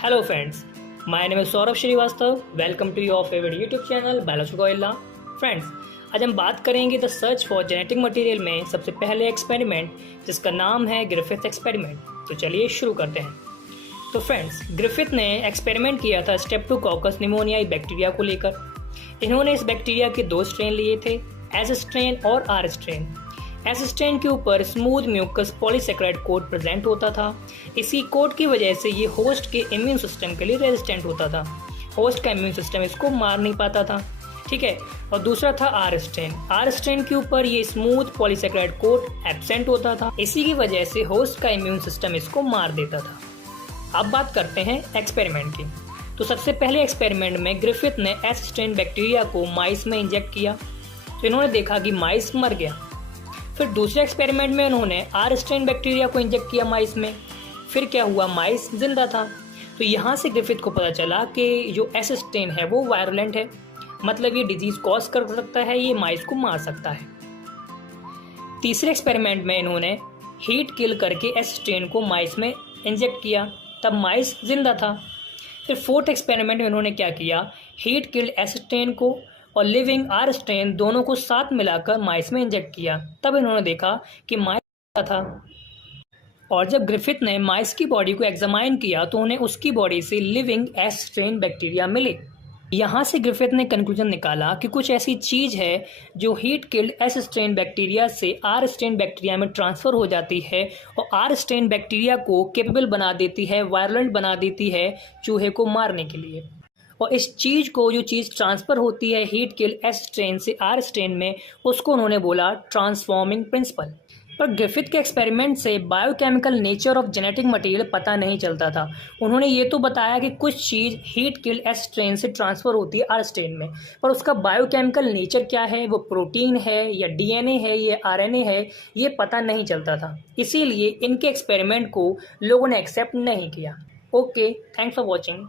Hello friends, my name is Saurabh Srivastava. Welcome to your favourite YouTube channel biology gorilla. Friends, आज हम बात करेंगे the search for genetic material में सबसे पहले एक्सपेरिमेंट जिसका नाम है ग्रिफिथ एक्सपेरिमेंट. तो चलिए शुरू करते हैं. तो फ्रेंड्स, ग्रिफिथ ने एक्सपेरिमेंट किया था स्ट्रेप्टोकोकस निमोनियाई बैक्टीरिया को लेकर. इन्होंने इस बैक्टीरिया के 2 स्ट्रेन लिए थे, एस स्ट्रेन और आर स्ट्रेन. एस स्ट्रेन के ऊपर smooth mucus polysaccharide coat present होता था. इसी कोट की वजह से ये होस्ट के इम्यून सिस्टम के लिए रेजिस्टेंट होता था. होस्ट का इम्यून सिस्टम इसको मार नहीं पाता था. ठीक है. और दूसरा था आर स्ट्रेन. आर स्ट्रेन के ऊपर ये स्मूथ पॉलीसेकेराइड कोट एब्सेंट होता था. इसी की वजह से होस्ट का इम्यून सिस्टम इसको मार देता था. अब बात करते हैं एक्सपेरिमेंट की. तो सबसे पहले एक्सपेरिमेंट में ग्रिफिथ ने एस स्ट्रेन बैक्टीरिया को माइस में इंजेक्ट किया. तो इन्होंने देखा कि माइस मर गया. फिर दूसरे एक्सपेरिमेंट में उन्होंने आर स्ट्रेन बैक्टीरिया को इंजेक्ट किया माइस में. फिर क्या हुआ, माइस जिंदा था. तो यहाँ से ग्रिफिथ को पता चला कि जो एस स्ट्रेन है वो वायरुलेंट है, मतलब ये डिजीज कॉज कर सकता है, ये माइस को मार सकता है. तीसरे एक्सपेरिमेंट में इन्होंने हीट किल करके एस स्ट्रेन को माइस में इंजेक्ट किया, तब माइस जिंदा था. फिर फोर्थ एक्सपेरिमेंट में इन्होंने क्या किया, हीट किल्ड एस स्ट्रेन को और लिविंग आर स्ट्रेन दोनों को साथ मिलाकर माइस में इंजेक्ट किया. तब इन्होंने देखा कि माइस था. और जब ग्रिफिथ ने माइस की बॉडी को एग्जामाइन किया तो उन्हें उसकी बॉडी से लिविंग एस स्ट्रेन बैक्टीरिया मिले. यहाँ से ग्रिफिथ ने कंक्लूजन निकाला कि कुछ ऐसी चीज है जो heat killed S strain bacteria से आर स्ट्रेन बैक्टीरिया में ट्रांसफर हो जाती है और आर स्ट्रेन बैक्टीरिया को केपेबल बना देती है, वायलेंट बना देती है चूहे को मारने के लिए. और इस चीज़ को, जो चीज़ ट्रांसफ़र होती है हीट किल एस स्ट्रेन से आर स्ट्रेन में, उसको उन्होंने बोला ट्रांसफॉर्मिंग प्रिंसिपल. पर ग्रिफिथ के एक्सपेरिमेंट से biochemical nature of genetic material पता नहीं चलता था. उन्होंने ये तो बताया कि कुछ चीज़ हीट किल एस स्ट्रेन से ट्रांसफ़र होती है आर स्ट्रेन में, पर उसका बायोकेमिकल नेचर क्या है, वो प्रोटीन है या डीएनए है या आरएनए है, ये पता नहीं चलता था. इसीलिए इनके एक्सपेरिमेंट को लोगों ने एक्सेप्ट नहीं किया. Okay, thanks for watching.